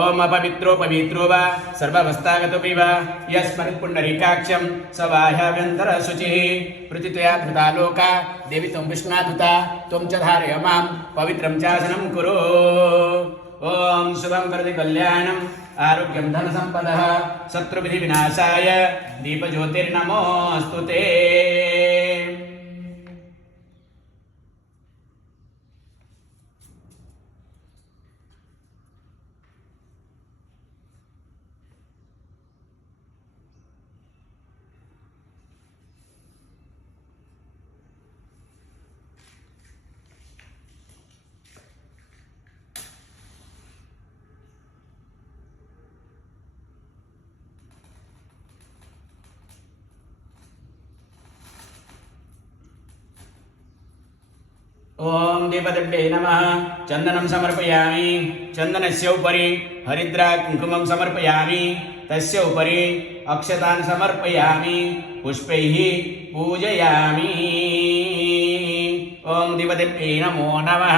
ओम अपवित्रो पवित्रो वा सर्वावस्थागतोऽपि वा यस्मत्पुण्डरीकाक्षं स बाह्याभ्यन्तरशुचिः पृथित्वया धृता लोका देवी त्वं विष्णुनाधुता त्वं च धारय मां पवित्रं चासनं कुरु। ओम शुभं करोति कल्याणम् आरोग्यं धनसम्पदः शत्रुविधिविनाशाय दीपज्योतिर्नमोऽस्तु ते। ओम दीपदड्डे नमः चंदनं समर्पयामि। चंदनस्य उपरि हरिद्रा कुङ्कुमं समर्पयामि। तस्य उपरि अक्षतान् समर्पयामि। पुष्पैः पूजयामि। ओम दीपदड्डे नमो नमः।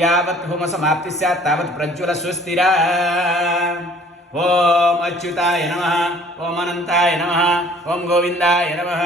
यावत् होमसमाप्तिः स्यात् तावत् प्रज्वल स्वस्तिरा। ओम अच्युताय नमः। ओम अनन्ताय नमः। ओम गोविन्दाय नमः।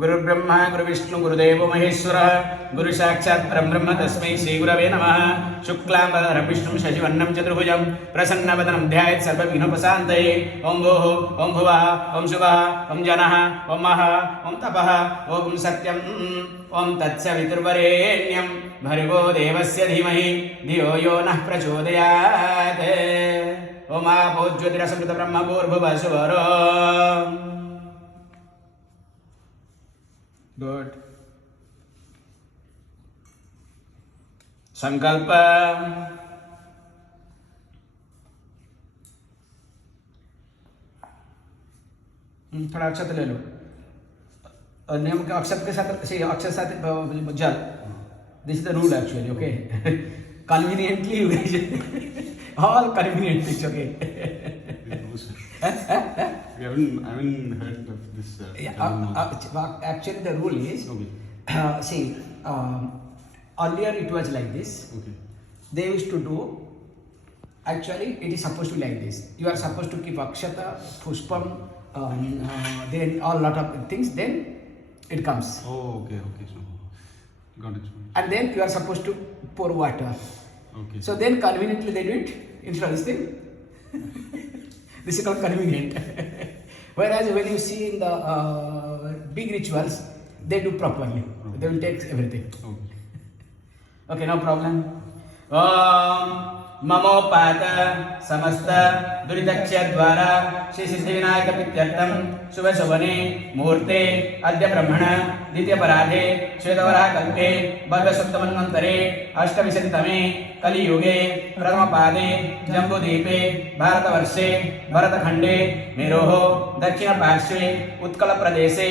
गुरु ब्रह्मा गुरु विष्णु गुरुदेव महेश्वर गुरु साक्षात् परब्रह्म तस्मै श्री गुरवे नमः। शुक्लांबरधरं विष्णुं शशिवर्णं चतुर्भुजं प्रसन्नवदनं ध्यायेत् सर्वविघ्नोपशान्तये। ओं भूः ओं भुवः ओं शुभः ओं जनः ओं महः ओं तपः ओं सत्यं ओं तत्सवितुर्वरेण्यं भर्गो देवस्य धीमहि धियो यो नः प्रचोदयात्। ओं आपो ज्योतिरसमृत ब्रह्म भूर्भुवः स्वरो। गुड संकल्प थोड़ा अक्षत ले लो। नियम के अक्षत के साथ अक्षर साथ जल। This is the rule actually okay conveniently you guys all convenient it's okay I haven't heard of this. Actually, the rule is Okay. see, earlier it was like this. Okay. They used to do. Actually, it is supposed to be like this. You are supposed to keep akshata, pushpam, then all lot of things. Then it comes, Oh, okay. So, got it. and then you are supposed to pour water. Okay. So then conveniently they do it instead of this thing. This is called convenient. Whereas when you see in the big rituals, they do properly. They will take everything. Okay. Okay, no problem. Om ममोपात समस्त दुरितक्ष्य द्वारा श्री सिद्धिविनायक प्रीत्यर्थम शुभ शोभने मुहूर्ते अद्य ब्रह्मण द्वितीय पराधे श्वेतवराह कल्पे भद्रसप्तमन्वन्तरे अष्टविंशतितमे कलियुगे प्रथम पादे जम्बूद्वीपे भारतवर्षे भरतखण्डे मेरोः दक्षिण पार्श्वे उत्कल प्रदेशे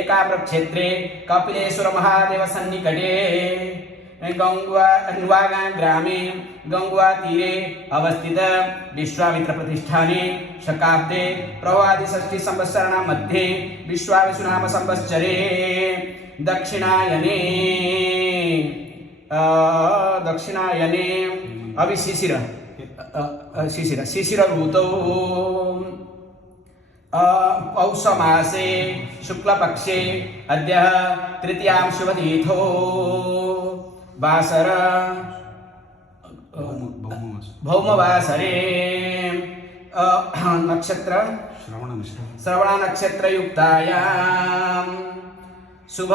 एकाम्र क्षेत्रे कपिलेश्वर महादेव सन्निकटे गंगवा ग्रामे गंगवा तीरे अवस्थित विश्वामित्र प्रतिष्ठाने शकाब्दे प्रवादि षष्ठी संवत्सराणां मध्ये विश्वावसुनाम संवत्सरे दक्षिणायने अभिशिशिर शिशिर ऋतौ पौषमासे शुक्लपक्षे अद्य तृतीयां शुभतिथौ वासर भौमवासरे नक्षत्र श्रवण नक्षत्र युक्तायां शुभ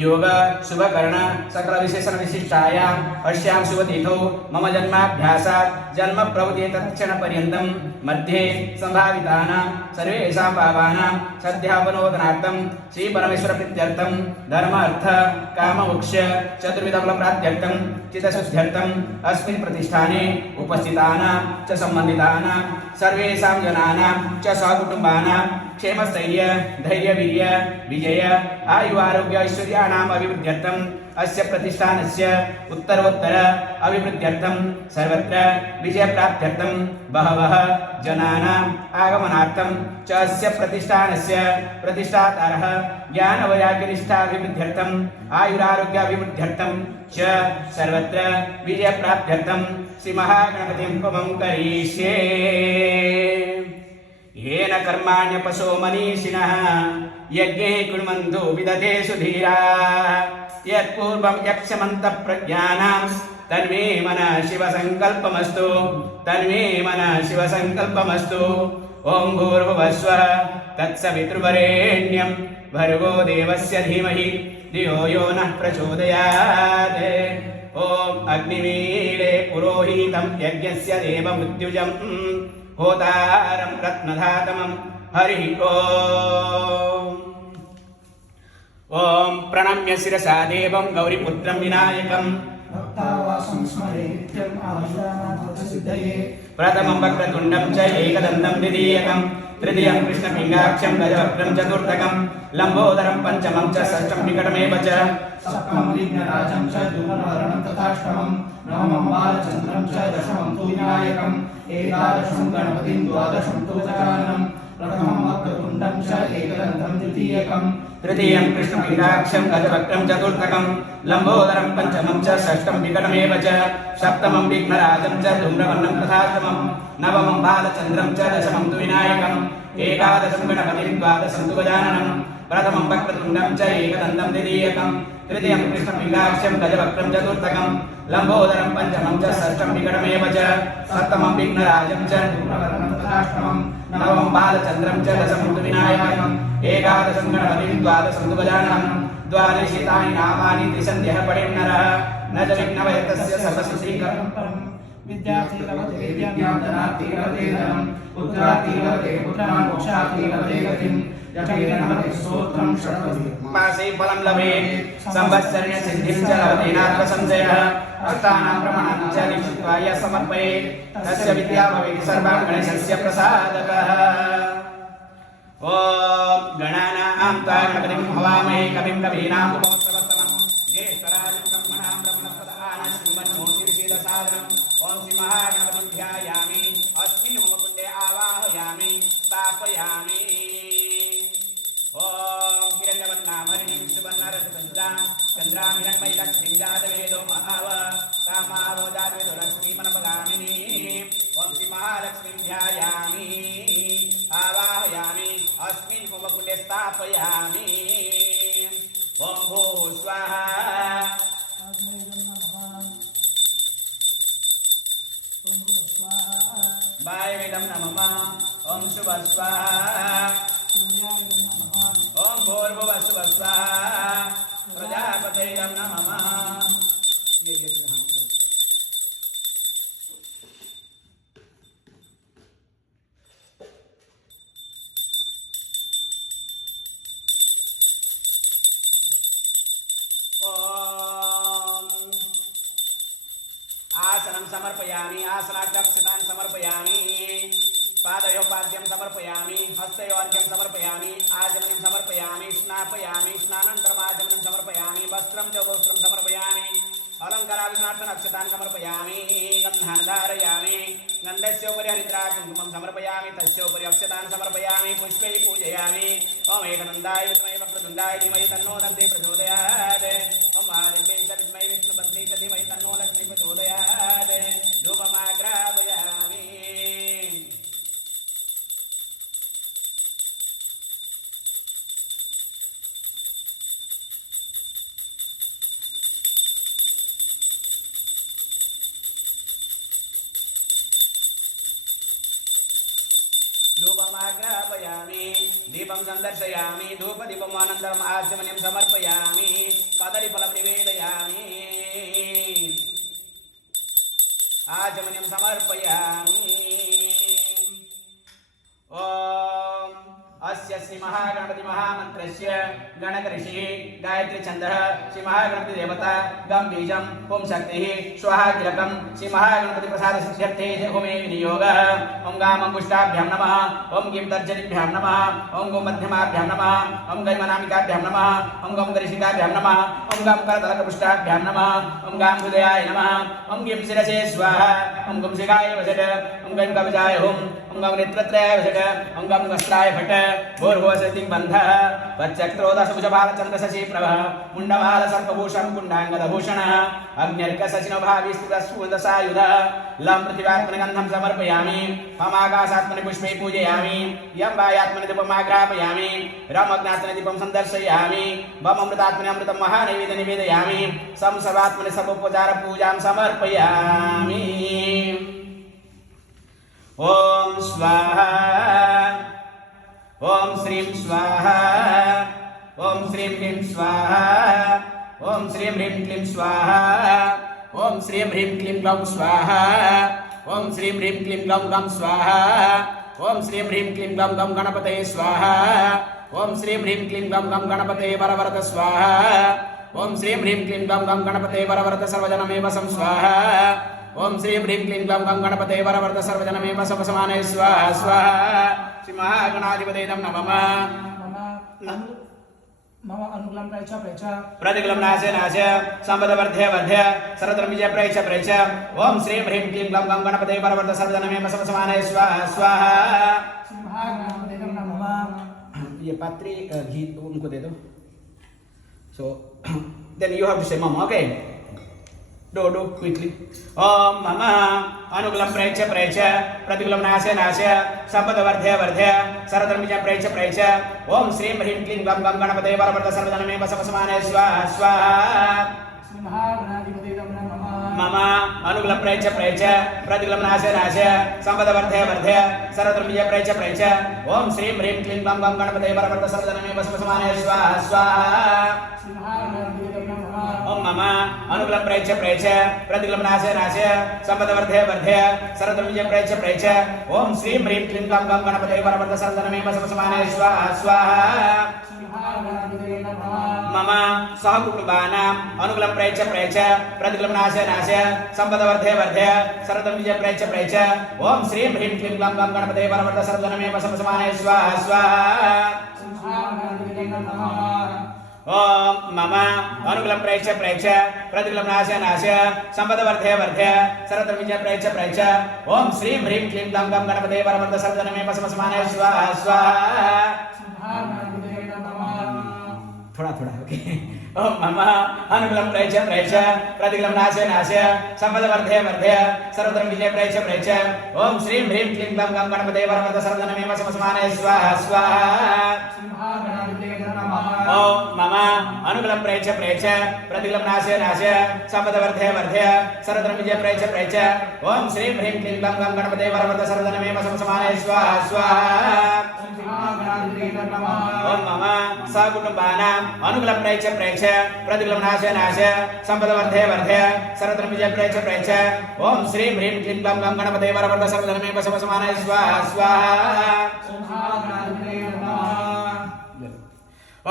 योग शुभ कर्ण सकल विशेषण विशिष्टायाम अश्याम शुभ तिथौ मम जन्माभ्यासात् जन्म प्रभृति तत्क्षण पर्यन्तं मध्ये संभावितानां सर्वेषां पापानां सद्यापनोदनार्थं श्री परमेश्वर प्रीत्यर्थं धर्म अर्थ काम मोक्ष चतुर्विध फल प्राप्त्यर्थं चित्तशुद्ध्यर्थं अस्मिन् प्रतिष्ठाने उपस्थितानां च सम्बन्धितानां सर्वेषां जनानां च सहकुटुम्बानां क्षेमस्थैर्य धैर्य वीर्य विजय आयु आरोग्य ऐश्वर्याणाम् अभिवृद्ध्यर्थम् अस्य प्रतिष्ठानस्य उत्तरोत्तर अभिवृद्ध्यर्थं सर्वत्र विजयप्राप्त्यर्थं बहवः जनानाम् आगमनार्थं च अस्य प्रतिष्ठानस्य प्रतिष्ठातारः ज्ञानवैराग्यनिष्ठाभिवृद्ध्यर्थम् आयुरारोग्याभिवृद्ध्यर्थं च सर्वत्र विजयप्राप्त्यर्थं श्रीमहागणपतिं नमः करिष्ये। येन कर्माण्यपशो मनीषिणः यज्ञे कुर्वन्तु विदते सुधीराः यत्पूर्वं यक्षमन्तः प्रज्ञानां तन्मे मनः शिवसङ्कल्पमस्तु तन्मे मनः शिवसङ्कल्पमस्तु। ॐ भूर्भुवस्वः तत्सवितुर्वरेण्यं भर्गो देवस्य धीमहि धियो यो नः प्रचोदयात्। ॐ अग्निमीळे पुरोहितं यज्ञस्य देवमृत्युजम् होतारं रत्नधातमं हरिः ॐ प्रणम्य शिरसा देवं गौरीपुत्रं विनायकं प्रथमं वक्रतुण्डं च एकदन्तं द्वितीयकं तृतीयं कृष्णपिङ्गाक्षं गजवक्त्रं चतुर्थकं लम्बोदरं पञ्चमं च षष्ठं विकटमेव च सप्तमं विघ्नराजं च धूम्रवर्णं तथाष्टमं नवमं बालचन्द्रं च दशमं तु विनायकम् एकादशं गणपतिं द्वादशं तु गजाननं प्रथमं वक्रतुण्डं च एकदन्तं द्वितीयकं तृतीयं कृष्णपिङ्गाक्षं गजवक्त्रं चतुर्थकं लम्बोदरं पञ्चमं च षष्ठं विकटमेव च सप्तमं विघ्नराजं च धूम्रवर्णं तथाष्टमं नवमं बालचन्द्रं च दशमं तु विनायकम् एकादशं गणपतिं द्वादशं तु गजाननं प्रथमं वक्रतुण्डं च एकदन्तं द्वितीयकं तृतीयं कृष्णपिङ्गाक्षं गजवक्त्रं चतुर्थकं लम्बोदरं पञ्चमं च षष्ठं विकटमेव च सप्तमं विघ्नराजं च धूम्रवर्णं तथाष्टमं नवमं बालचन्द्रं च दशमं तु विनायकम् एकादशं गणपतिं द्वादशं तु गजाननं द्वादशेतानि नामानि त्रिसन्ध्यः पठेन् नरः न च विघ्नवैतस्य सर्वसिद्धिकरं विद्यार्थी लभते विद्यां धनार्थी लभते धनम् पुत्रार्थी लभते पुत्रान् मोक्षार्थी लभते गतिं जपेन लभते स्तोत्रं षट्पदी मासे फलं लभेत् संवत्सरेण सिद्धिं च लभते नात्र संशयः अष्टानां प्रमाणानि च निश्चित्वा यः समर्पयेत् तस्य विद्या भवेत् सर्वां गणेशस्य प्रसादकः। ॐ गणानां त्वा गणपतिं हवामहे कविं कवीनाम् उपमश्रवस्तमं ज्येष्ठराजं ब्रह्मणां ब्रह्मणस्पद आनश्रीमन्नोतिर्षीदसादनम् ॐ श्रीमहागणपतिं ध्यायामि अस्मिन् होमकुण्डे आवाहयामि स्थापयामि। ॐ हिरण्यवर्णाभरणीं सुवर्णरजतस्रां चन्द्रां हिरण्मयी लक्ष्मीं जातवेदो महाव कामाव जातवेदो लक्ष्मीमनपगामिनी ॐ श्रीमहालक्ष्मीं ध्यायामि आवाहयामि अस्मिन् होमकुण्डे स्थापयामि। ॐ भूः स्वाहा वायवेदं नमः ॐ शुभः स्वाहा ॐ भूर्भुवः स्वः स्वाहा प्रजापतये नमः। आसनं समर्पयामि आसनाच्यक्षतान् समर्पयामि पादयोः पाद्यं समर्पयामि हस्तयोः अर्घ्यं समर्पयामि आचमनीं समर्पयामि स्नापयामि स्नानानन्तरम् आचमनीं समर्पयामि वस्त्रं च वस्त्रं समर्पयामि अलङ्काराभिषणार्थनक्षतान् समर्पयामि गन्धान् धारयामि गन्धस्योपरि हरिद्रा कुङ्कुमं समर्पयामि तस्योपरि अक्षतान् समर्पयामि पुष्पैः पूजयामि ॐ एकदन्ताय विद्महे वक्रतुण्डाय धीमहि तन्नो दन्ति प्रचोदयात् ॐ महादेव्यै च विद्महे विष्णुपत्न्यै च धीमहि तन्नो लक्ष्मी प्रचोदयात् धूपमाग्रापयामि। धूपमाग्रापयामि आग्रापयामि दीपं संदर्शयामि धूपदीपम् अनन्तरम् आचमनीं समर्पयामि कदलीफलं निवेदयामि आचमनीं समर्पयामि ॐ अस्य श्री महागणपति महामन्त्रस्य गणकऋषिः गायत्री छन्दः श्री महागणपति देवता गं बीजं ओम शक्तिः स्वाहा किलकं श्री महागणपति प्रसाद सिद्ध्यर्थे होमे विनियोगः ओम गाम अंगुष्ठाभ्यां नमः ओम गिं तर्जनीभ्यां नमः ओम गो मध्यमाभ्यां नमः ओम गैमनामिकाभ्यां नमः ओम गं गरिषिकाभ्यां नमः ओम गं करतलकपुष्टाभ्यां नमः ओम गां हृदयाय नमः ओम गिं शिरसे स्वाहा ओम गं शिखाय वसट ओम गं कवचाय होम ओम गं नेत्रत्रयाय वसट ओम गं वस्त्राय फट भूर्भुवस्तिं बन्धः वच्चक्रोदशभुजबालचन्द्रशशि प्रभः मुण्डमाल सर्पभूषण कुण्डाङ्गदभूषणः अग्न्यर्कशशिनोभाविस्तुतस्फुदसायुधः लं पृथिव्यात्मनि गन्धं समर्पयामि हमाकाशात्मनि पुष्पे पूजयामि यं वायात्मनि दीपमाग्रापयामि रमग्नात्मनि दीपं संदर्शयामि वममृतात्मनि अमृतं महानैवेद्यं निवेदयामि सं सर्वात्मनि सर्वोपचार पूजां समर्पयामि ॐ स्वाहा ओम श्रीं स्वाहा ओम श्रीं ह्रीं स्वाहा ओम श्रीं ह्रीं क्लीं स्वाहा ओम श्रीं ह्रीं क्लीं ग्लौं स्वाहा ओम श्रीं ह्रीं क्लीं ग्लौं गं स्वाहा ओम श्रीं ह्रीं क्लीं ग्लौं गं गणपतये स्वाहा ओम श्रीं ह्रीं क्लीं ग्लौं गं गणपतये वरवरद स्वाहा ओम श्रीं ह्रीं क्लीं ग्लौं गं गणपतये वरवरद सर्वजनमेव सं स्वाहा ओम श्रीं ह्रीं क्लीं ग्लौं गं गणपतये वरवरद सर्वजनमेव समसमाने स्वाहा स्वाहा श्री महागणाधिपतये नमः मम अनुकूलं प्रयच्छ प्रतिकूलं नाशे नाश संपदवर्धय वर्धय सरदं विजय प्रयच्छ ओम श्रीं ह्रीं क्लीं ग्लौं गं गणपतये वरवरद सर्वजनमेव समसमाने स्वाहा स्वाहा श्री महागणपतये नमः। ये पात्री घी उनको दे दो so then you have to say mama okay do quickly om mama anukulam praycha प्रतिकूलं नाशे नाश संपदवर्धय वर्धय सरदं विजय प्रयच्छ ओम श्रीं ह्रीं क्लीं ग्लौं गं गणपतये वरवरद सर्वजनमेव समसमाने स्वाहा स्वाहा श्री महागणाधिपतये नमः। मम अनुकूलं प्रयच्छ प्रतिकूलं नाशे नाश संपदवर्धय वर्धय सरदं विजय प्रयच्छ ओम श्रीं ह्रीं क्लीं ग्लौं गं गणपतये वरवरद सर्वजनमेव समसमाने स्वाहा स्वाहा श्री महागणाधिपतये नमः। ओम मम अनुकूलं प्रयच्छ प्रतिकूलं नाशे नाश संपदवर्धय वर्धय सरदं विजय प्रयच्छ ओम श्रीं ह्रीं क्लीं ग्लौं गं गणपतये वरवरद सर्वजनमेव समसमाने स्वाहा स्वाहा श्री महागणाधिपतये नमः। मम सहकुटुम्बानाम् अनुकूलं प्रयच्छ प्रतिकूलं नाशे नाश संपदवर्धय वर्धय सरदं विजय प्रयच्छ ओम श्रीं ह्रीं क्लीं ग्लौं गं गणपतये वरवरद सर्वजनमेव समसमाने स्वाहा स्वाहा श्री महागणाधिपतये नमः। ओम मम अनुकूलं प्रयच्छ प्रतिकूलं नाशे नाश संपदवर्धय वर्धय सरदं विजय प्रयच्छ ओम श्रीं ह्रीं क्लीं ग्लौं गं गणपतये वरवरद सर्वजनमेव समसमाने स्वाहा स्वाहा श्री महागणाधिपतये नमः। थोड़ा ओके ओम मम अनुकूलं प्रयच्छ प्रतिकूलं नाशे नाश संपदवर्धय वर्धय सरदं विजय प्रयच्छ ओम श्रीं ह्रीं क्लीं ग्लौं गं गणपतये वरवरद सर्वजनमेव समसमाने स्वाहा स्वाहा श्री महागणाधिपतये नमः। ओम मम अनुकूलं प्रयच्छ प्रतिकूलं नाशे नाश संपदवर्धय वर्धय सरदं विजय प्रयच्छ ओम श्रीं ह्रीं क्लीं ग्लौं गं गणपतये वरवरद सर्वजनमेव समसमाने स्वाहा स्वाहा श्री महागणाधिपतये नमः। ओम मम सहकुटुम्बानाम् अनुकूलं प्रयच्छ प्रतिकूलं नाशे नाश संपदवर्धय वर्धय सरदं विजय प्रयच्छ ओम श्रीं ह्रीं क्लीं ग्लौं गं गणपतये वरवरद सर्वजनमेव समसमाने स्वाहा स्वाहा श्री महागणाधिपतये नमः।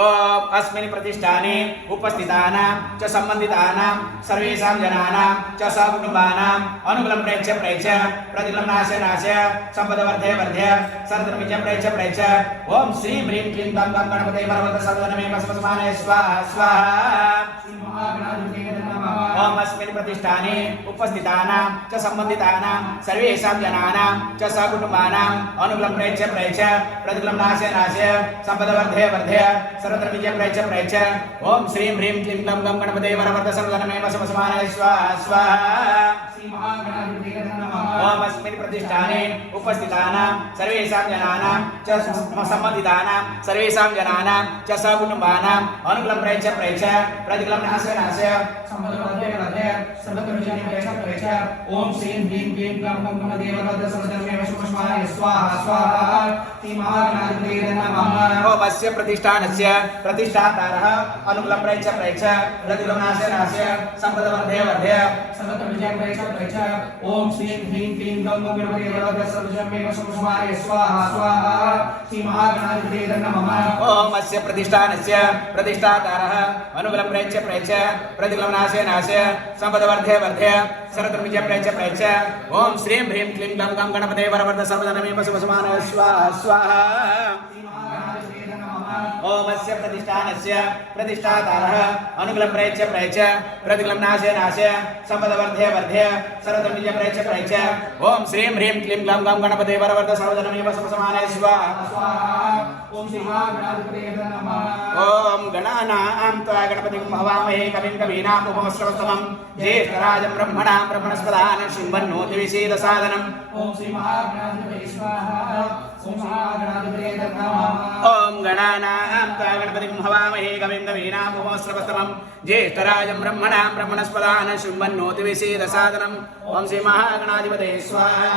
ओम अस्मिन् प्रतिष्ठाने उपस्थितानां च सम्बन्धितानां सर्वेषां जनानां च सहकुटुम्बानाम् अनुकूलं प्रयच्छ प्रतिकूलं नाशे नाश संपदवर्धय वर्धय सरदं विजय प्रयच्छ ओम श्रीं ह्रीं क्लीं ग्लौं गं गणपतये वरवरद सर्वजनमेव समसमाने स्वाहा स्वाहा श्री महागणाधिपतये नमः। ओम अस्मिन् प्रतिष्ठाने उपस्थितानां च सम्बन्धितानां सर्वेषां जनानां च सहकुटुम्बानाम् अनुकूलं प्रयच्छ प्रतिकूलं नाशे नाश संपदवर्धय वर्धय सरदं विजय प्रयच्छ ओम श्रीं ह्रीं क्लीं ग्लौं गं गणपतये वरवरद सर्वजनमेव समसमाने स्वाहा स्वाहा श्री महागणाधिपतये नमः। ओम अस्मिन् प्रतिष्ठाने उपस्थितानां सर्वेषां जनानां च सम्बन्धितानां सर्वेषां जनानां च सहकुटुम्बानाम् अनुकूलं प्रयच्छ प्रतिकूलं नाशे नाश संपदवर्धय सर्वदेवते सर्वकर्मजन्येश ओम श्रीं ह्रीं क्लीं ग्लौं गं गणपतिदेवता सर्वधर्मे वशुष्माय स्वाहा स्वाहा श्री महागणाधिपतये नमः ओम अस्य प्रतिष्ठानस्य प्रतिष्ठातारः अनुकूलं प्रयच्छ प्रतिगमनास्य संपदवर्धय वर्धय सर्वकर्मजन्येश ओम श्रीं ह्रीं क्लीं ग्लौं गं गणपतिदेवता सर्वधर्मे वशुष्माय स्वाहा स्वाहा श्री महागणाधिपतये नमः ओम अस्य प्रतिष्ठानस्य प्रतिष्ठातारः अनुकूलं प्रयच्छ प्रतिगमनास्य संपदवर्धय वर्धय सर्वधर्मजय प्रयच्छ ओम श्रीं ह्रीं क्लीं ग्लौं गं गणपतये वरवर्ध सर्वधनमे वशुष्माय स्वाहा स्वाहा ओम अस्य प्रतिष्ठानस्य प्रतिष्ठातारः अनुकूलं प्रयच्छ प्रतिगमनास्य संपदवर्धय वर्धय सर्वधर्मजय प्रयच्छ ओम श्रीं ह्रीं क्लीं ग्लौं गं गणपतये वरवर्ध सर्वधनमे वशुष्माय स्वाहा ओम श्री महागणाधिपतये नमः ओम गणानां त्वा गणपतिं हवामहे कविं कवीनाम् उपमश्रवस्तमं ज्येष्ठराजं ब्रह्मणां ब्रह्मणस्पदानं शृण्वन्नोति विषेदसादनम् ओम श्री महागणाधिपतये स्वाहा ओम श्री महागणाधिपतये नमः ओम गणानां त्वा गणपतिं हवामहे कविं कवीनाम् उपमश्रवस्तमं ज्येष्ठराजं ब्रह्मणां ब्रह्मणस्पदानं शृण्वन्नोति विषेदसादनम् ओम श्री महागणाधिपतये स्वाहा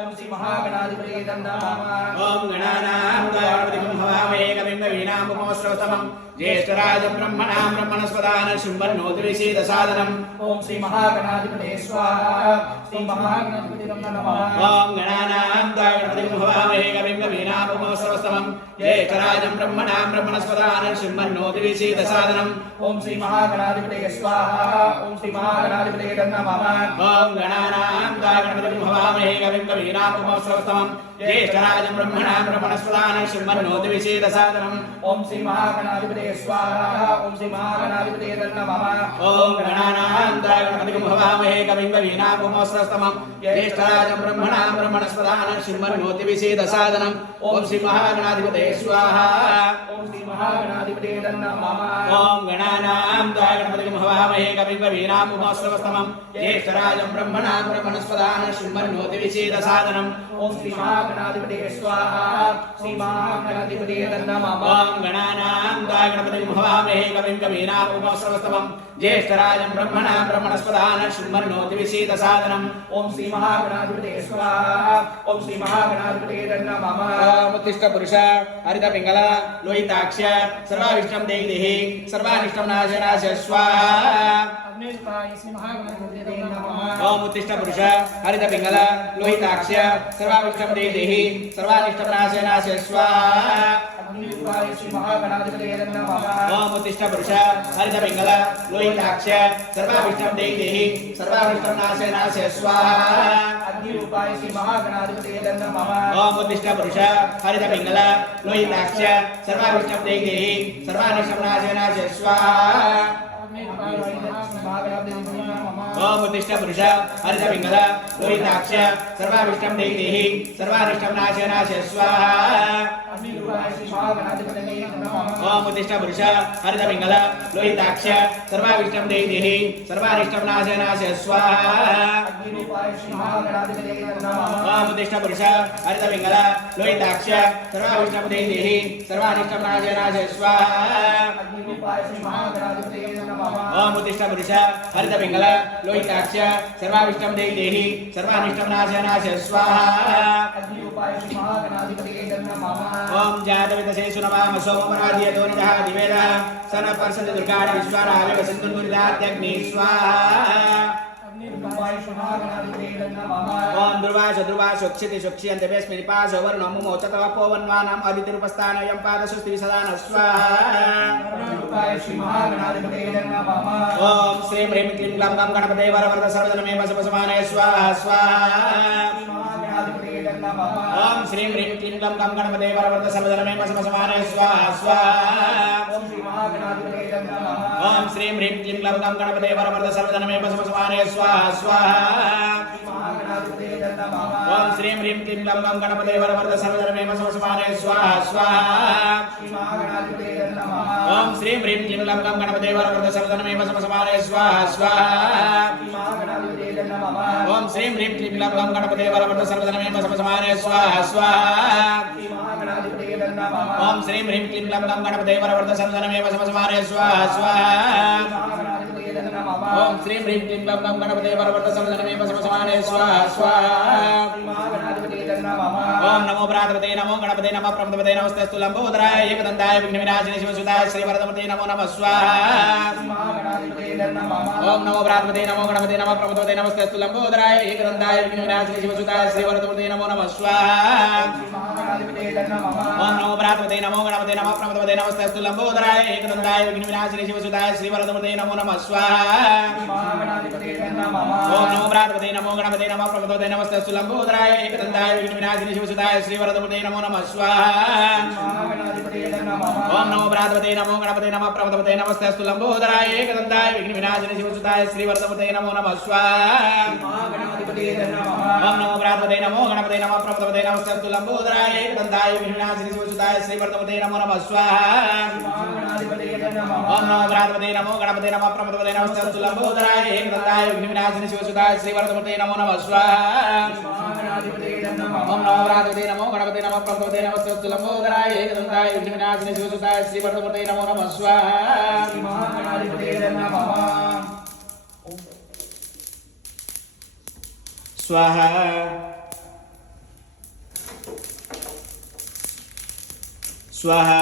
ओम श्री महागणाधिपतये नमः ओम गणानां त्वा गणपतिं हवामहे कविं कवीनाम् उपमश्रवस्तमं ज्येष्ठराजं ब्रह्मणां ब्रह्मणस्पदानं शृण्वन्नोति विषेदसादनम् ओम श्री महागणाधिपतये स्वाहा श्री महागणाधिपतये नमः ओम गणानां त्वा गणपतिं हवामहे कविं कवीनाम् उपमश्रवस्तमं ज्येष्ठराजं ब्रह्मणां ब्रह्मणस्पदानं शृण्वन्नोति विषेदसादनम् ओम श्री महागणाधिपतये स्वाहा ओम श्री महागणाधिपतये नमः ओम गणानां त्वा गणपतिं हवामहे कविं कवीनाम् उपमश्रवस्तमं ज्येष्ठराजं ब्रह्मणां ब्रह्मणस्पदानं शृण्वन्नोति विषेदसादनम् ओम श्री महागणाधिपतये स्वाहा ओम श्री महागणाधिपतये नमः ओम गणानां त्वा गणपतिं हवामहे कविं कवीनाम् उपमश्रवस्तमं ज्येष्ठराजं ब्रह्मणां ब्रह्मणस्पदानं शृण्वन्नोति विषेदसादनम् ओम श्री महागणाधिपतये स्वाहा ओम श्री महागणाधिपतये नमः ओम गणानां त्वा गणपतिं हवामहे कविं कवीनाम् उपमश्रवस्तमं ज्येष्ठराजं ब्रह्मणां ब्रह्मणस्पदानं शृण्वन्नोति विषेदसादनम् ओम श्री महागणाधिपतये स्वाहा श्री महागणाधिपतये नमः ओम गणानां त्वा गणपतिं हवामहे कविं कवीनाम् उपमश्रवस्तमं ज्येष्ठराजं ब्रह्मणां ब्रह्मणस्पदानं शृण्वन्नोति विषेदसादनम् ओम श्री महागणाधिपतये स्वाहा ओम श्री महागणाधिपतये नमः ओम उत्तिष्ठ पुरुष हरित पिंगल लोहिताक्ष सर्वाविष्टं देहि सर्वानिष्टं नाशनाश स्वाहा अग्निरूपाय श्री महागणाधिपतये नमः ओम उत्तिष्ठ पुरुष हरित पिंगल लोहिताक्ष सर्वाविष्टं देहि सर्वानिष्टं नाशनाश स्वाहा अग्निरूपाय श्री महागणाधिपतये नमः ओम उत्तिष्ठ पुरुष हरित पिंगल लोहिताक्ष सर्वाविष्टं देहि सर्वानिष्टं नाशनाश स्वाहा अग्निरूपाय श्री महागणाधिपतये नमः ओम उत्तिष्ठ पुरुष हरित पिंगल लोहिताक्ष सर्वाविष्टं देहि सर्वानिष्टं नाशनाश स्वाहा ओम उत्तिष्ठ पुरुष हरित पिंगल लोहिताक्ष सर्वाविष्टं देहि सर्वानिष्टं नाशनाश स्वाहा अग्निरूपाय श्री महागणाधिपतये नमः ओम उत्तिष्ठ पुरुष हरित पिंगल लोहिताक्ष सर्वाविष्टं देहि सर्वानिष्टं नाशनाश स्वाहा अग्निरूपाय श्री महागणाधिपतये नमः ओम उत्तिष्ठ पुरुष हरित पिंगल लोहिताक्ष सर्वाविष्टं देहि सर्वानिष्टं नाशनाश स्वाहा अग्निरूपाय श्री महागणाधिपतये नमः ओम उत्तिष्ठ पुरुष हरित पिंगल लोहिताक्ष सर्वाविष्टं देहि सर्वानिष्टं नाशनाश स्वाहा अग्निरूपाय श्री महागणाधिपतये नमः ओम जातविदसे सुनवाम सोमराजियतो निजः दिवेदः सन पर्षद दुर्गाणि विश्वाराविव सिन्धुर्निदात्यग्नि स्वाहा अग्निरूपाय श्री महागणाधिपतये नमः ओम दुर्वास दुर्वास क्षिति सुक्षियन्ते वेस्मिनि पासो वर्णो मुमोचतवपो वन्वानाम् अदितिरुपस्थानयं पादसुस्ति सदान स्वाहा अग्निरूपाय श्री महागणाधिपतये नमः ओम श्रीं ह्रीं क्लीं ग्लौं गं गणपतये वरवरद सर्वजनमे वसवसमानय स्वाहा स्वाहा महागणाधिपतये नमः ओम श्रीं ह्रीं क्लीं ग्लौं गं गणपतये वरवरद सर्वजनमे वसवसमानय स्वाहा स्वाहा ओम श्री महागणाधिपतये नमः ओम श्रीं ह्रीं क्लीं ग्लौं गं गणपतये वरवरद सर्वजनमे वसवसमानय स्वाहा स्वाहा महागणाधिपतये नमः ओम श्रीं ह्रीं क्लीं ग्लौं गं गणपतये वरवरद सर्वजनमे वसवसमानय स्वाहा स्वाहा महागणाधिपतये नमः ओम श्रीं ह्रीं क्लीं ग्लौं गं गणपतये वरवरद सर्वजनमे वसवसमानय स्वाहा स्वाहा महागणाधिपतये नमः ओम श्रीं ह्रीं क्लीं ग्लौं गं गणपतये वरवरद सर्वजनमे वसवसमानय स्वाहा स्वाहा महागणाधिपतये नमः ओम श्रीं ह्रीं क्लीं ग्लौं गं गणपतये वरवरद सर्वजनमे वसवसमानय स्वाहा स्वाहा महागणाधिपतये नमः ओम श्री ह्रीं क्लीं गं गं गणपते वरवरद समदनमे वसमसमाने स्वाहा स्वाहा ओम नमो भ्रातृपते नमो गणपते नमः प्रमदपते नमस्तेस्तु लंबोदराय एकदन्ताय विघ्नविनाशिने शिवसुताय श्रीवरदमूर्ते नमो नमः स्वाहा ओम नमो भ्रातृपते नमो गणपते नमः प्रमदपते नमस्तेस्तु लंबोदराय एकदन्ताय विघ्नविनाशिने शिवसुताय श्रीवरदमूर्ते नमो नमः स्वाहा ओम नमो भ्रातृपते नमो गणपते नमः प्रमदपते नमस्तेस्तु लंबोदराय एकदन्ताय विघ्नविनाशिने शिवसुताय श्रीवरदमूर्ते नमो नमः स्वाहा ओम नमो भ्रातृपते नमो गणपते नमः प्रमदपते नमस्तेस्तु लंबोदराय एकदन्ताय विघ्नविनाशिने शिवसुताय श्रीवरदमूर्ते नमो नमः स्वाहा ओम नमो भ्रातृपते नमो गणपते नमः प्रमदपते नमस्तेस्तु लंबोदराय एकदन्ताय विघ्नविनाशिने शिवसुताय श्रीवरदमूर्ते नमो नमः स्वाहा ओम नमो भ्रातृपते नमो गणपते नमः प्रमदपते नमस्तेस्तु लंबोदराय एकदन्ताय विघ्नविनाशिने शिवसुताय श्रीवरदमूर्ते नमो नमः स्वाहा ओम नमो भ्रातृपते नमो गणपते नमः प्रमदपते नमस्तेस्तु लंबोदराय एकदन्ताय विघ्नविनाशिने शिवसुताय श्रीवरदमूर्ते नमो नमः स्वाहा ओम नमो भ्रातृपते नमो गणपते नमः प्रमदपते नमस्तेस्तु लंबोदराय एकदन्ताय विघ्नविनाशिने शिवसुताय श्रीवरदमूर्ते नमो नमः स्वाहा स्वाहा स्वाहा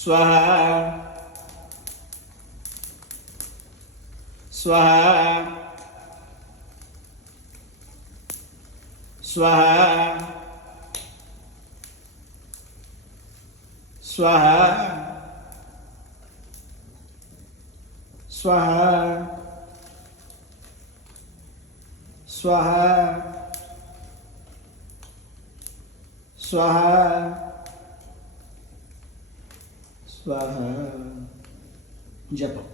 स्वाहा स्वाहा स्वाहा स्वाहा स्वाहा स्वाहा स्वाहा स्वाहा जप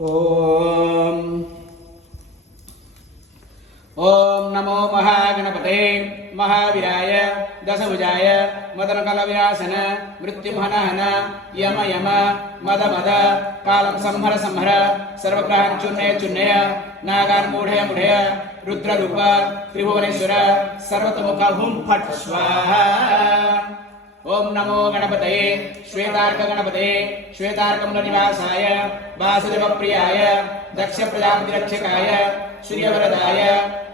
ओम ओम नमो महागणपते महावीराय दशभुजाय मदनकलविनाशन मृत्युमहनहन यम यम मद मद कालं संहर संहर सर्वग्रहान् चूर्णय चूर्णय नागान् मूढय मूढय रुद्ररूप त्रिभुवनेश्वर सर्वतोमुख हुं फट् स्वाहा ओम नमो गणपतये श्वेतार्क गणपतये श्वेतार्कमूलनिवासाय वासुदेवप्रियाय दक्ष प्रजापति रक्षकाय सूर्यवरदाय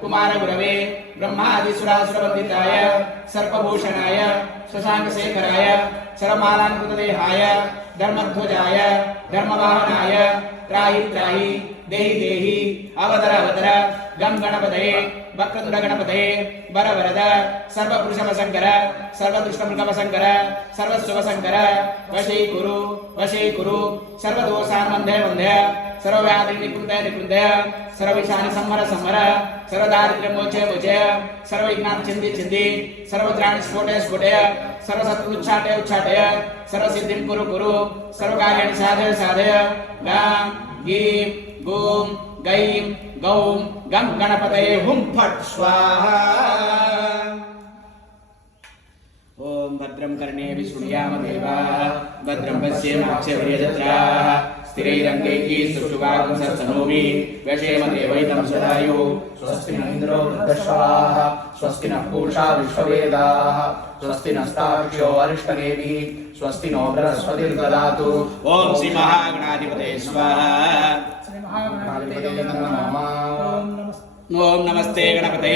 कुमारगुरवे ब्रह्मादिसुरासुरवन्दिताय सर्पभूषणाय शशाङ्कशेखराय शरमालान्कृतदेहाय धर्मध्वजाय धर्मवाहनाय त्राहि त्राहि देहि देहि अवतर अवतर गं गणपतये वक्रतुंड गणपतये वरवरद सर्वपुरुषवशङ्कर सर्वदुष्टमृगवशङ्कर सर्वस्वशङ्कर वशीकुरु सर्वदोषान् वन्धय वन्धय सर्वव्याधिं निकुन्दय निकुन्दय सर्वविषाणि संहर संहर सर्वदारिद्र्यं मोचय मोचय सर्वविघ्नान् छिन्दि छिन्दि सर्वद्राणि स्फोटय स्फोटय सर्वशत्रुच्चाटय उच्चाटय सर्वसिद्धिं कुरु कुरु सर्वकार्याणि साधय साधय गां गीं गूं गैं गौं गं गणपतये हुं फट् स्वाहा ओम भद्रं कर्णेभिः शृणुयाम देवाः भद्रं पश्येमाक्षभिर्यजत्राः स्थिरैरङ्गैः सुष्ठुवागुंसस्तनूभिः व्यशेम देवैतं सदायुः स्वस्ति न इन्द्रो वृद्धश्रवाः स्वस्ति नः पूषा विश्ववेदाः स्वस्ति नस्तार्क्ष्यो अरिष्टनेमिः स्वस्ति नो बृहस्पतिर्ददातु ओम श्री महागणाधिपतये स्वाहा ओम नमस्ते गणपते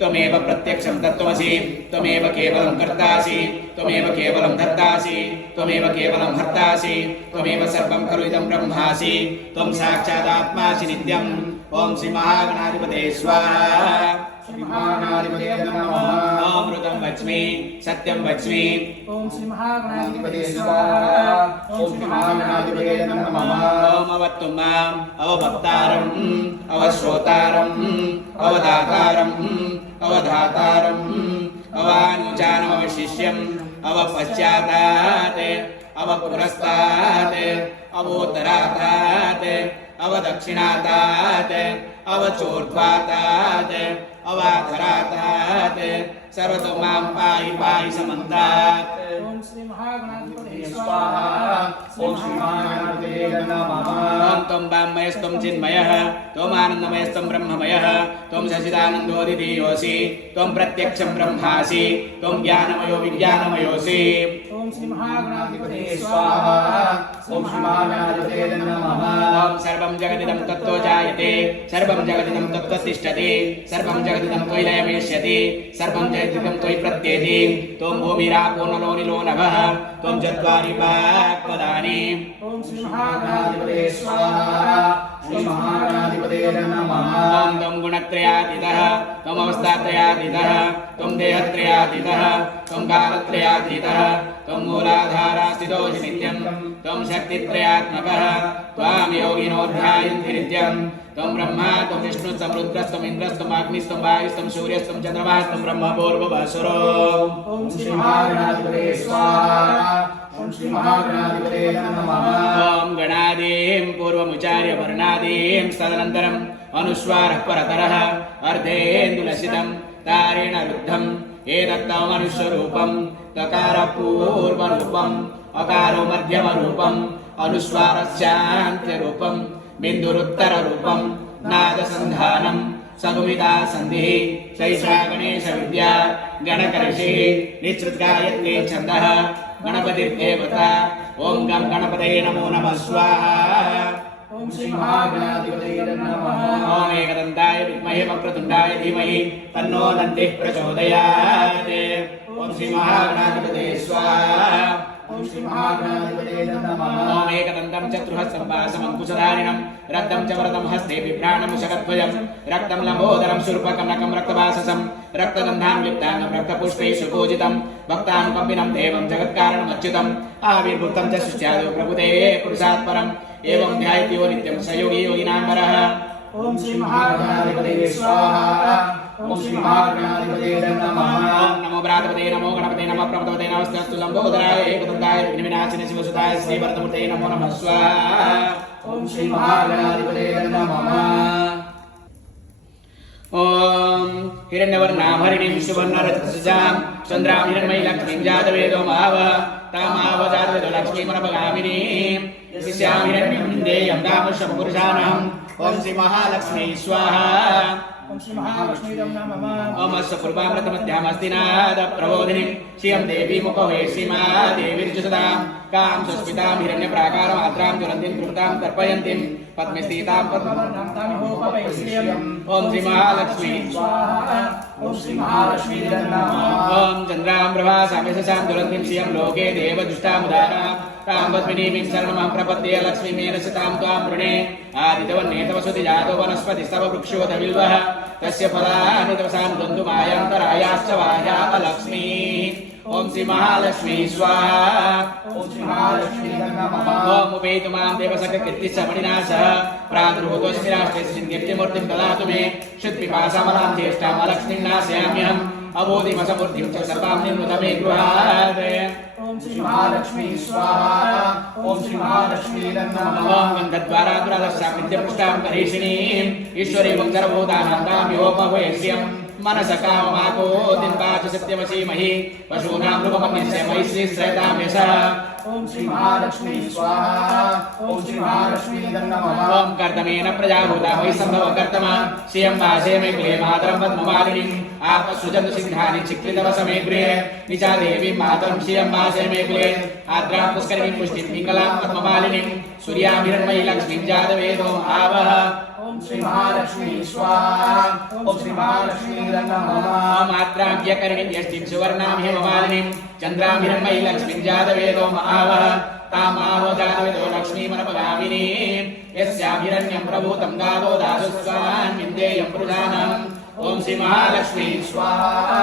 त्वमेव प्रत्यक्षं तत्त्वमसि त्वमेव केवलं कर्तासि त्वमेव केवलं धर्तासि त्वमेव केवलं हर्तासि त्वमेव सर्वं खलु इदं ब्रह्मासि त्वं साक्षादात्मासि नित्यम् ओम श्री महागणाधिपतये स्वाहा अमृतं वच्मि सत्यं वच्मि ओम श्री महागणाधिपतये स्वाहा ओम श्री महागणाधिपतये नमः ओम अवत्तु माम् अवभक्तारम् अवश्रोतारम् अवदातारम् अवधातारम् अवानुजानमवशिष्यम् अवपश्चातात् अवपुरस्तात् अवोत्तरातात् अवदक्षिणातात् अवचोर्ध्वातात् अवाधरातात् सर्वतो मां पाहि पाहि समन्तात्। ओम श्री महागणाधिपतये स्वाहा। ओम श्री महागणाधिपतये नमः। ओम त्वं वाङ्मयस्त्वं चिन्मयः त्वम् आनन्दमयस्त्वं ब्रह्ममयः त्वं सच्चिदानन्दोऽधिदेयोऽसि त्वं प्रत्यक्षं ब्रह्मासि त्वं ज्ञानमयो विज्ञानमयोऽसि। ओम श्री महागणाधिपतये स्वाहा। ओम श्री महागणाधिपतये नमः। ओम सर्वं जगदिदं तत्त्वो जायते सर्वं जगदिदं तत्त्वं तिष्ठति सर्वं जगदिदं त्वयि लयमेष्यति सर्वं जगदिदं त्वयि प्रत्येति। त्वं भूमिरापो नलो निलो नभः त्वं चत्वारि वाक्पदानि। ओम श्री महागणाधिपतये स्वाहा। श्री महागणाधिपतये नमः। ओम त्वं गुणत्रयातीतः त्वम् अवस्थात्रयातीतः त्वं देहत्रयातीतः त्वं कालत्रयातीतः त्वं मूलाधारास्थितोऽसि नित्यं त्वं शक्तित्रयात्मकः त्वां योगिनो ध्यायन्ति नित्यं। त्वं ब्रह्मा त्वं विष्णुस्त्वं रुद्रस्त्वं इन्द्रस्त्वं अग्निस्त्वं वायुस्त्वं सूर्यस्त्वं चन्द्रमास्त्वं ब्रह्म पूर्वभास्वरो। ओम श्री महागणाधिपतये स्वाहा। ओम श्री महागणाधिपतये नमः। ओम गणादीं पूर्वमुचार्य वर्णादीं तदनन्तरम् अनुस्वारः परतरः अर्धेन्दुलसितं तारेण रुद्धम् एतत्तौ मनुष्यरूपम् तकारः पूर्वरूपम् अकारो मध्यमरूपम् अनुस्वारस्यान्त्यरूपम् बिन्दुरुत्तररूपम् नादसन्धानम् सगुमिता सन्धिः सैषा गणेशविद्या गणकर्षिः निःसृत्गायत्री छन्दः गणपतिर्देवता। ओम गं गणपतये नमो नमः स्वाहा। ओम श्री महागणाधिपतये नमः। ओम एकदन्ताय विद्महे वक्रतुण्डाय धीमहि तन्नो दन्तिः प्रचोदयात्। ओम श्री महागणाधिपतये स्वाहा। ओम श्री महागणाधिपतये नमः। ओम एकदन्तं चतुर्हस्तं पाशमङ्कुशधारिणं रक्तं च वरदं हस्ते बिभ्राणं शरद्वयं रक्तं लम्बोदरं शूर्पकं नकं रक्तवाससं रक्तगन्धां लिप्ताङ्गं रक्तपुष्पैः सुपूजितं भक्तानुकम्पिनं देवं जगत्कारणमच्युतम् आविर्भूतं च सृष्ट्यादौ प्रभुते पुरुषात् परम् एवं ध्यायति नित्यं स योगी योगिनाम्बरः। ओम श्री महागणाधिपतये स्वाहा। ओम श्री महागणाधिपतये नमः। ओम नमो भ्रातपते नमो गणपते नमः प्रभुते नमस्तु लंबोदराय एकदन्ताय विघ्नविनाशिने शिवसुताय श्रीवरदमूर्ते नमो नमः स्वाहा। ओम श्री महागणाधिपतये नमः। ओम हिरण्यवर्णाभरणीं सुवर्णरजतसजां चन्द्रां हिरण्मयी लक्ष्मीं जातवेदो मावः तामाव जातवेदो लक्ष्मीमनपगामिनीं यस्यां हिरण्यं देयं दामशं पुरुषाणम्। ओम श्री महालक्ष्मी स्वाहा। ओम श्री महालक्ष्मी नमः। ओम अस्य पूर्वामृतमध्यामस्तिनाद प्रबोधिनीं श्रियं देवी मुखवे श्रीमा देवीर्जुसदां कां सुस्मितां हिरण्यप्राकारमात्रां ज्वलन्तीं कृतां तर्पयन्तीं पद्मे स्थितां पद्मवर्णां तामिहोपवैश्रियम्। ओम श्री महालक्ष्मी स्वाहा। ओम श्री महालक्ष्मी नमः। ओम चन्द्रां प्रभासां यशसां ज्वलन्तीं श्रियं लोके देवदुष्टामुदारां तां पद्मिनीं शरणमहं प्रपद्ये लक्ष्मीमेन सतां त्वां वृणे आदितवन्ने तव सुति जातो वनस्पतिस्तव वृक्षोत बिल्वः तस्य फलानि तव सानुदन्तुमायन्तरायाश्च वाह्याः लक्ष्मीः। ओम श्री महालक्ष्मी स्वाहा। ओम श्री महालक्ष्मी नमः। ओम उपेतु मां देवसखकीर्तिश्चमणिना सह प्रादुर्भूतोऽस्मि राष्ट्रे सिद्ध्यर्थिमूर्तिं ददातु मे शुद्धिपाशामलां ज्येष्ठां लक्ष्मीं नाशयाम्यहम् अबोधिमसमूर्तिं च सर्वां निर्वृत मे गृहात्। ओम श्री महालक्ष्मी स्वाहा। ओम श्री महालक्ष्मी नमः। ओम गन्धद्वारा दुरादशां विद्यपुष्टां करीषिणीं ईश्वरीं सर्वभूतानां ताम्योपभयश्रियं मनसकाममाकोतिं वाच सत्यमसीमहि पशूनां रूपमन्यस्य मयि श्रीश्रयतां यशः। ओम श्री महालक्ष्मी स्वाहा। ओम श्री महालक्ष्मी नमः। ओम कर्तमेन प्रजाभूता मयि सम्भव कर्तमा श्रियं वासे मे गृहे मातरं पद्ममालिनीम् आपसृजन्तु सिद्धानि चिक्लितवसमे गृहे निचा देवीं मातरं श्रियं वासे मे गृहे आद्रां पुष्करिणीं पुष्टिं पिङ्गलां पद्ममालिनीं सूर्यां हिरण्मयी लक्ष्मीं जातवेदो आवह। ओम श्री महालक्ष्मी स्वाहा। ओम श्री महालक्ष्मी नमः। ओम आद्रां व्यकरणीं यष्टिं सुवर्णां हेममालिनीं चन्द्रां हिरण्मयी लक्ष्मीं जातवेदो आवह तामाव जातवेदो लक्ष्मीमनपगामिनीं यस्यां हिरण्यं प्रभूतं गावो दासुस्वान् विन्देयं पुरुषाणाम्। ओम श्री महालक्ष्मी स्वाहा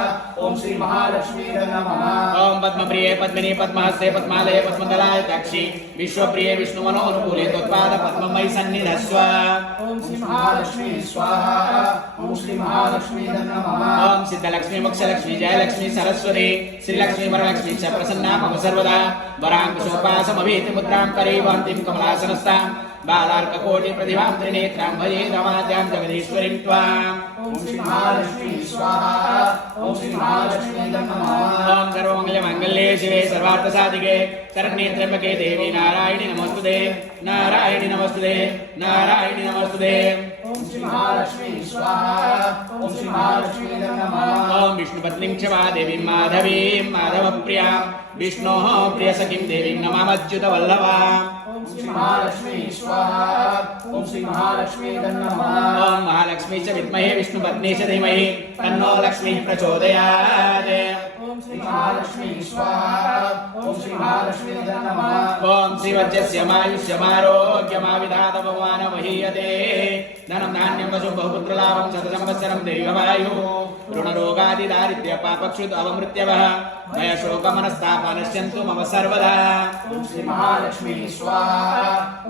ओम श्री महालक्ष्मी नमः ओम पद्मप्रिये पद्मिनी पद्महस्ते पद्मालये पद्मदलाय ताक्षी विश्वप्रिये विष्णुमनोनुकूले त्वत्पाद पद्ममयि सन्निधस्व ओम श्री महालक्ष्मी स्वाहा ओम श्री महालक्ष्मी नमः ओम सिद्धलक्ष्मी मोक्षलक्ष्मी जयलक्ष्मी सरस्वती श्रीलक्ष्मी वरलक्ष्मी च प्रसन्ना मम सर्वदा वराङ्कुशोपासमभीति मुद्रां करीवन्तीं कमलासनस्तां बालार्ककोटि प्रतिभां त्रिनेत्रां भजे रमाद्यां जगदीश्वरीं त्वाम् ओम श्री महालक्ष्मी स्वाहा ओम श्री महालक्ष्मी नमः ओम सर्वमंगलमांगल्ये शिवे सर्वार्थसाधिके शरण्ये त्र्यंबके देवी नारायणी नमोस्तुते नारायणी नमोस्तुते नारायणी नमोस्तुते ओम श्री महालक्ष्मी स्वाहा ओम श्री महालक्ष्मी नमः ओम विष्णुपत्नीं क्षमा देवीं माधवीं माधवप्रियां विष्णोः प्रियसखीं देवीं नमामच्युतवल्लभाम् ओम श्री महालक्ष्मी स्वाहा ओम श्री महालक्ष्मी नमः ओम महालक्ष्मी च विद्महे विष्णुपत्नी च धीमहि तन्नो लक्ष्मीः प्रचोदयात् ओम श्री महालक्ष्मी स्वाहा ओम श्री महालक्ष्मी नमः ओम श्रीवज्रस्यमायुष्यमारोग्यमाविधात भगवान् महीयते धनं धान्यं वशुं बहुपुत्रलाभं शतसंवत्सरं दीर्घमायुः ऋणरोगादिदारिद्र्य पापक्षुद् अवमृत्यवः भयशोकमनस्तापनश्यन्तु मम सर्वदा ओम श्री महालक्ष्मी स्वाहा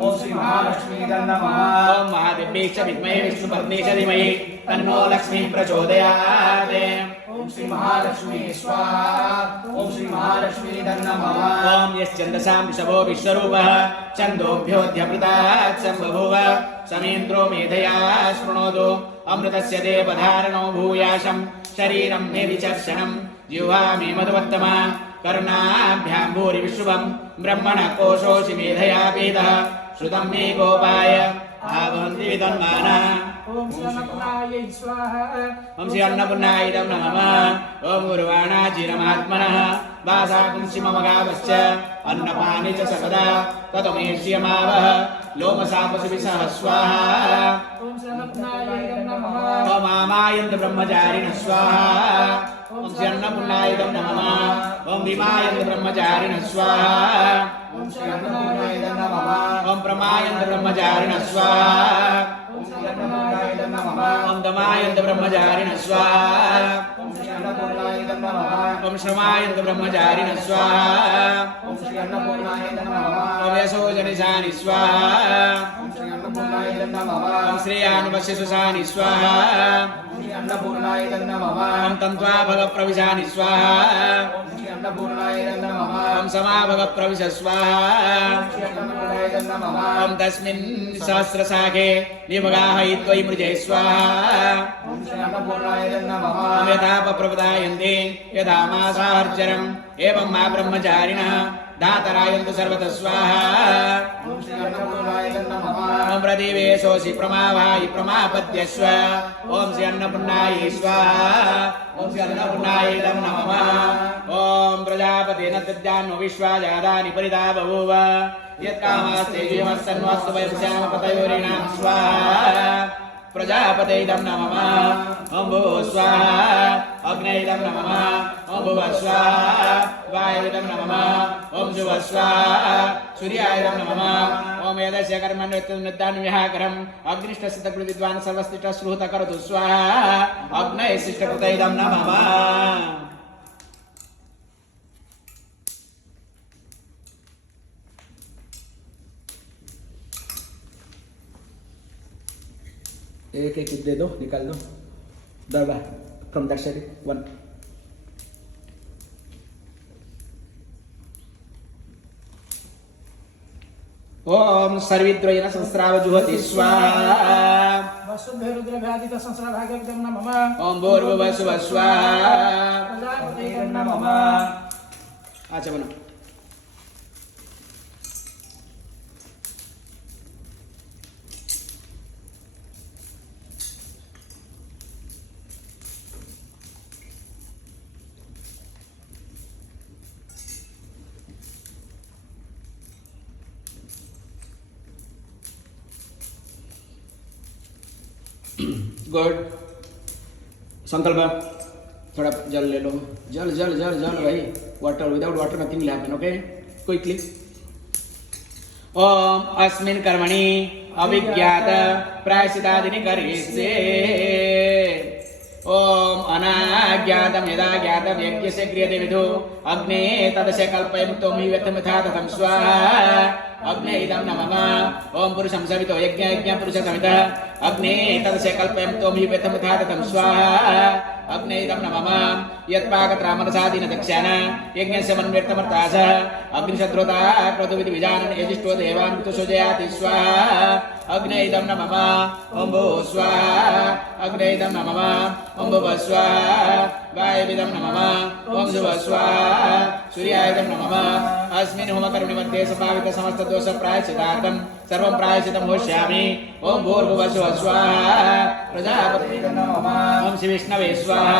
ओम श्री महालक्ष्मी नमः ओम महादेव्यै च विद्महे विष्णुपत्नी च धीमहि तन्नो लक्ष्मीः प्रचोदयात् ओम श्री महालक्ष्मी स्वाहा ओम श्री महालक्ष्मी नमः ओम यश्चन्दसां वृषभो विश्वरूपः छन्दोभ्योऽध्यभृतात् सम्बभूव समेन्द्रो मेधया शृणोतु अमृतस्य देवधारणो भूयाशं शरीरं मे विचर्षणं जिह्वा मे मधुवत्तमा कर्णाभ्यां भूरि विश्रुवं ब्रह्मणः कोशोऽसि मेधया पीतः श्रुतं मे गोपाय आवन्ति विद्वन्मानः ओम श्री अन्नपूर्णायै स्वाहा ओम श्री अन्नपूर्णायै नमः ओम उर्वाणाचिरमात्मनः वासाकुंसि मम गावश्च अन्नपानि च सकदा ततो मे श्रियमावः लोमसापसुभिसः स्वाहा ओम श्री अन्नपूर्णायै नमः ओम आमायन्त ब्रह्मचारिणः स्वाहा ओम श्री अन्नपूर्णायै नमः ओम भीमायन्त ब्रह्मचारिणः स्वाहा ओम श्री अन्नपूर्णायै नमः ओम प्रमायन्त ब्रह्मचारिणः स्वाहा ओम श्री अन्नपूर्णायै नमः ओम दमायन्त ब्रह्मचारिणः स्वाहा ओम श्री अन्नपूर्णायै नमः ओम श्रमायन्त ब्रह्मचारिणः स्वाहा ओम श्री अन्नपूर्णायै नमः ओम यशोजनिशानि स्वाहा ओम श्री अन्नपूर्णायै नमः ओम श्रेयानुपश्यसुषानि स्वाहा ओम श्री अन्नपूर्णायै नमः ओम तन्त्वा भगप्रविशानि स्वाहा ओम श्री अन्नपूर्णायै नमः ओम समाभगप्रविश स्वाहा ओम श्री अन्नपूर्णायै नमः ओम तस्मिन् सहस्रशाखे निमगाहयित्वयि मृजे स्वाहा ओम श्री अन्नपूर्णायै नमः ओम यथा प्रप्रदायन्ते यथा मासाहर्चरम् एवं मा ब्रह्मचारिणः धातरायन्तु सर्वतः स्वाहा ओम श्री अन्नपूर्णायै नमः ओम प्रदिवेशोऽसि प्रमावायि प्रमापद्यस्व ओम श्री अन्नपूर्णायै स्वाहा ओम श्री अन्नपूर्णायै नमः ओम प्रजापतेन दद्यान्नो विश्वाजादानि परिदा बभूव यत्कामास्ते जीवमस्सन्वस्तु वयं श्यामपतयोरिणां स्वाहा प्रजापतेदं नमः ओम भुवो स्वाहा अग्नेदं नमः ओम भुवः स्वाहा वायुदं नमः ओम जुवः स्वाहा सूर्यायदं नमः ओम यदस्य कर्मण्यत्तन्विहाकरम् अग्निष्ठसिद्धकृतविद्वान् सर्वस्तिष्ठश्रुत करोतु स्वाहा अग्नये शिष्टकृतैदं नमः एक एक दे दो निकाल दो दबा फ्रॉम दैट साइड वन ओम सर्विद्वयेन संस्राव जुहति स्वाहा वसुभ्य रुद्रभ्यादित संस्राभागं नमः ओम भूर्भुवः सुवः स्वाहा प्रजापतये नमः अच्छा बनो गुड संकल्प थोड़ा जल ले लो जल जल जल जल भाई water without water nothing will happen okay quickly ओम अस्मिन् कर्मणि अविज्ञात प्रायश्चितादिनि करिष्ये ओम अनाज्ञातं यदा ज्ञातं यज्ञस्य क्रियते विदु अग्ने तदस्य कल्पयन्तु मिवत्यमथा ततं स्वाहा अग्ने इदं नमः ओम पुरुषं सवितो यज्ञ यज्ञ पुरुष सवितः अग्ने तदस्य कल्पयन्तु मिवत्यमथा ततं स्वाहा अग्ने इदं नमः यत्पाकत्रामरसादीन दक्षाण यज्ञस्य मन्वेर्तमर्तासः अग्निशत्रुता क्रतुविधि विजानन् यजिष्ठो देवान् ऋतुसुजयाति स्वाहा अग्ने इदं नमः ओम भू स्वाहा अग्ने इदं नमः ओम भुव स्वाहा वायुविदं नमः ओम शुभ स्वाहा सूर्याय इदं नमः अस्मिन् होमकर्मणि मध्ये संभावित समस्त दोष प्रायश्चितार्थं सर्वं प्रायश्चितं होष्यामि ओम भूर्भुवः स्वः स्वाहा प्रजापतये नमः ओम श्री विष्णवे स्वाहा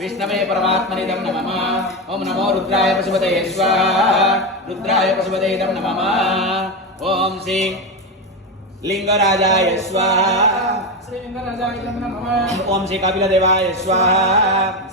विष्णवे परमात्मने नमः ओम नमो रुद्राय पशुपतये स्वाहा रुद्राय पशुपतये नमः ओम श्री लिंगराजाय स्वाहा श्री लिंगराजाय नमः ओम श्री कपिलदेवाय स्वाहा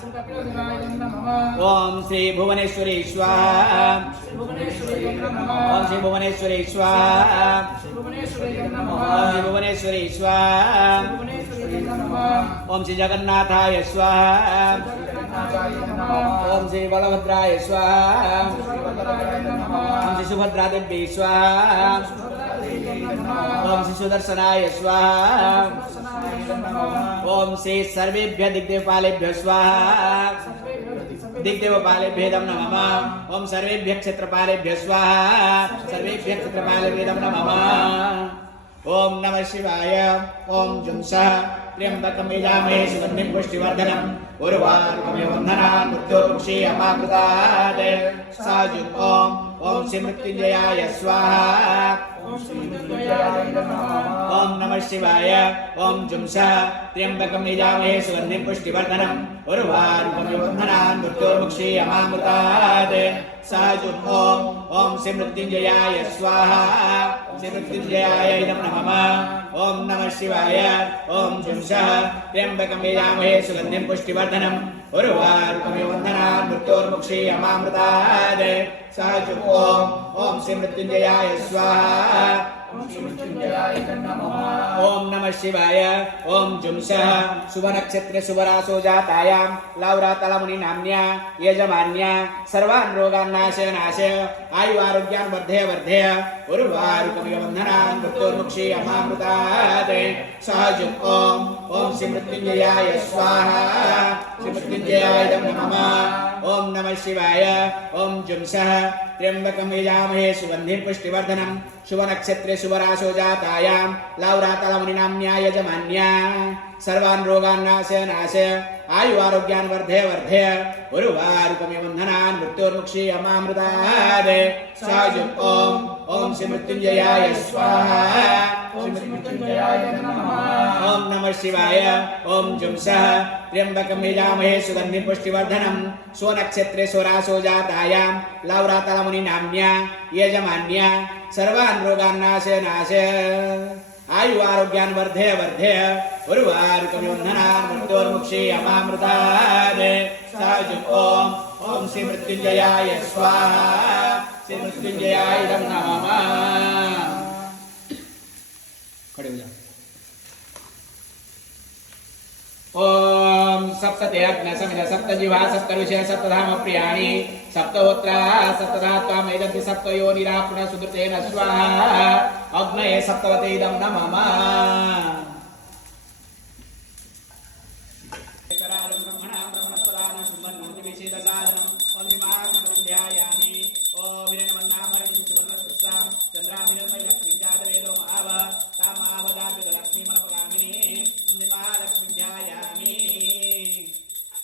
श्री कपिलदेवाय नमः ओम श्री भुवनेश्वरी स्वाहा श्री भुवनेश्वरी नमः ओम श्री भुवनेश्वरी स्वाहा श्री भुवनेश्वरी नमः ओम श्री भुवनेश्वरी स्वाहा भुवनेश्वरी नमः ओम श्री जगन्नाथाय स्वाहा जगन्नाथाय नमः ओम श्री बलभद्राय स्वाहा श्रीभद्राय नमः ओम श्री सुभद्रादेवी स्वाहा ओम श्री सुदर्शनाय स्वाहा ओम श्री सर्वेभ्य दिग्देवपालेभ्य स्वाहा दिग्देवपालेभ्य नमः ओम सर्वेभ्य क्षेत्रपालेभ्य स्वाहा सर्वेभ्य क्षेत्रपालेभ्य नमः ओम नमः शिवाय ओम जुंसः त्र्यंबकं यजामहे सुगन्धिं पुष्टिवर्धनम् उर्वारुकमिव बन्धनान् मृत्योर्मुक्षी अपाकृतात् साजुः ओम श्री मृत्युंजयाय स्वाहा ओम श्री मृत्युंजयाय नमः ओम नमः शिवाय ओम जुंसः त्र्यंबकं यजामहे सुगन्धिं पुष्टिवर्धनम् उर्वारुकमिव बन्धनान् मृत्योर्मुक्षी अपाकृतात् साजुः ओम श्री मृत्युंजयाय स्वाहा श्री मृत्युंजयाय नमः ओम नमः शिवाय ओम जुंसः त्र्यंबकं यजामहे सुगन्धिं पुष्टिवर्धनम् उर्वारुकमिव बन्धनान् मृत्योर्मुक्षी अपाकृतात् साजुः ओम श्री मृत्युंजयाय स्वाहा ओम श्री मृत्युंजयाय नमः ओम नमः शिवाय ओम जुंसः शुभ नक्षत्रे शुभरासो जातायां लौरातलमुनि नाम्न्या यजमान्या सर्वान् रोगान् नाशय नाशय आयु आरोग्यान् वर्धय वर्धय उर्वारुकमिव बन्धनान् मृत्योर्मुक्षी अपाकृतात् सहजुः ओम श्री मृत्युंजयाय स्वाहा श्री मृत्युंजयाय नमः ओम नमः शिवाय ओम जुंसः त्र्यंबकं यजामहे सुगन्धिं पुष्टिवर्धनम् शुभ नक्षत्रे शुभराशो जातायां लौरातलमुनि नाम्न्या यजमान्या सर्वान् रोगान् नाशय नाशय आयु आरोग्यान् वर्धय वर्धय उर्वारुकमिव बन्धनान् मृत्योर्मुक्षी अपाकृतात् सहजुः ओम श्री मृत्युंजयाय स्वाहा ओम श्री मृत्युंजयाय नमः ओम नमः शिवाय ओम जुंसः त्र्यंबकं यजामहे सुगन्धिं पुष्टिवर्धनम् स्वनक्षत्रे स्वरासो जातायां लौरातलमुनि नाम्न्या यजमान्या सर्वान् रोगान् नाशय नाशय आयु आरोग्यान् वर्धय वर्धय उर्वारुकमिव बन्धनान् मृत्योर्मुक्षी अपाकृतात् सहजुः ओम श्री मृत्युंजयाय स्वाहा श्री मृत्युंजयाय नमः खड़े हो जाओ ओम सप्तते अग्न समिध सप्तजिह्वा सप्तऋषय सप्तधाम प्रियाणि सप्तहोत्रा सप्तधात्वा मेदन्ति सप्तयोनिरापुण सुदृतेन स्वाहा अग्नये सप्तवते इदं नमः करालं ब्रह्मणां ब्रह्मणस्पदानं सुमन्मूर्तिविषेदसादनं ओम विमानं ध्यायामि ओम विरण्मन्नामरणिं सुवर्णस्पृशां चन्द्रामिरमयलक्ष्मीं जातवेदो महाव तामावदार्पितलक्ष्मीमनपगामिनी महालक्ष्मीं ध्यायामि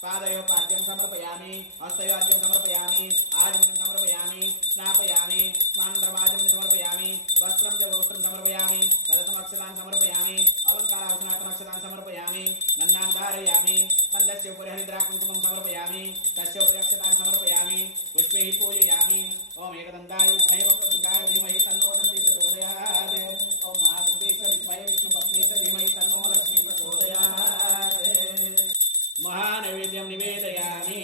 पादयोपाद्यं समर्पयामि हस्तयोपाद्यं समर्पयामि आजमनं समर्पयामि स्नापयामि स्नानन्द्रमाजं समर्पयामि वस्त्रं च वस्त्रं समर्पयामि तदतमक्षतान् समर्पयामि अलङ्काराभूषणात्मक्षतान् समर्पयामि गन्धां धारयामि गन्धस्य उपरि हरिद्राकुङ्कुमं समर्पयामि तस्य उपरि अक्षतान् समर्पयामि पुष्पैः पूजयामि ओम एकदन्ताय विद्महे वक्रतुण्डाय धीमहि तन्नो दन्ति प्रचोदयात् ओम महादेवेश विद्महे विष्णुपत्नीश धीमहि तन्नो लक्ष्मी प्रचोदयात् महानैवेद्यं निवेदयामि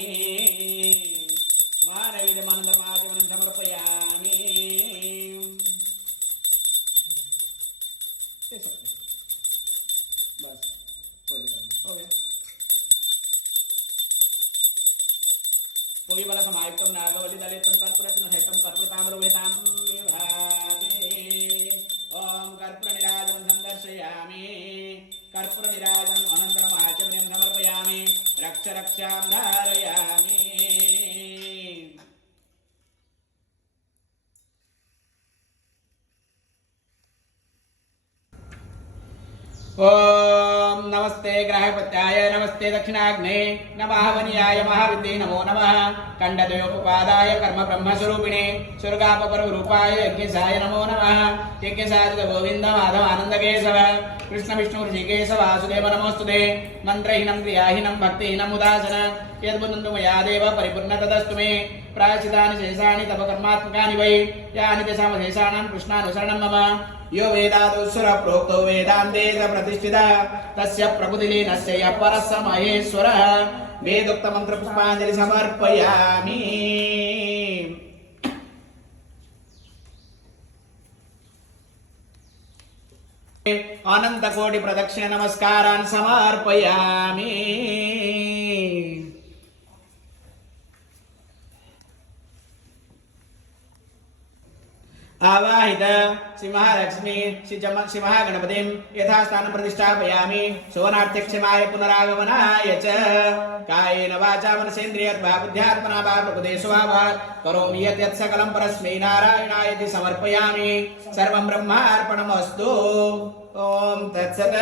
महानैवेद्यमानन्दमाचमनं समर्पयामि बस हो गया। समायुक्तं नागवलिदलितं कर्पूररत्नसहितं कर्पूरताम्रविहितां विभागे ॐ कर्पूरनीराजनं सन्दर्शयामि कर्पूरनीराजनम् अनन्तरम् आचमनीं समर्पयामि रक्षां धारयामि ओम नमस्ते ग्राहपत्याय नमस्ते दक्षिणाग्ने नमः वनियाय महाविद्ये नमो नमः खंडद्वयोपपादाय कर्म ब्रह्मस्वरूपिणे स्वर्गापरूपाय यज्ञसाय नमो नमः यज्ञसाय गोविंद माधव आनंद केशव कृष्ण विष्णु ऋषिकेश वासुदेव नमोस्तुते मंत्रहीनं क्रियाहीनं भक्तिहीनं उदासन यद्बुद्धं मया देव परिपूर्ण तदस्तु मे प्रायश्चितानि शेषाणि तव कर्मात्मकानि वै यानि तेषां शेषाणां कृष्णानुसरणं मम यो वेदादुस्वर प्रोक्तो वेदान्ते च प्रतिष्ठितः तस्य प्रभुतिलीनस्य यः परः स महेश्वरः वेदोक्तमन्त्रपुष्पाञ्जलि समर्पयामि अनन्तकोटि प्रदक्षिण नमस्कारान् समर्पयामि आवाहित श्री महालक्ष्मी श्री महागणपतिं यथास्थानं प्रतिष्ठापयामि सोनार्थक्षमाय पुनरागमनाय च कायेन वाचा मनसेन्द्रियर्वा बुद्ध्यात्मना वा प्रकृते स्वभावात् करोमि यत् सकलं परस्मै नारायणाय इति समर्पयामि सर्वं ब्रह्मार्पणमस्तु ॐ तत्सत्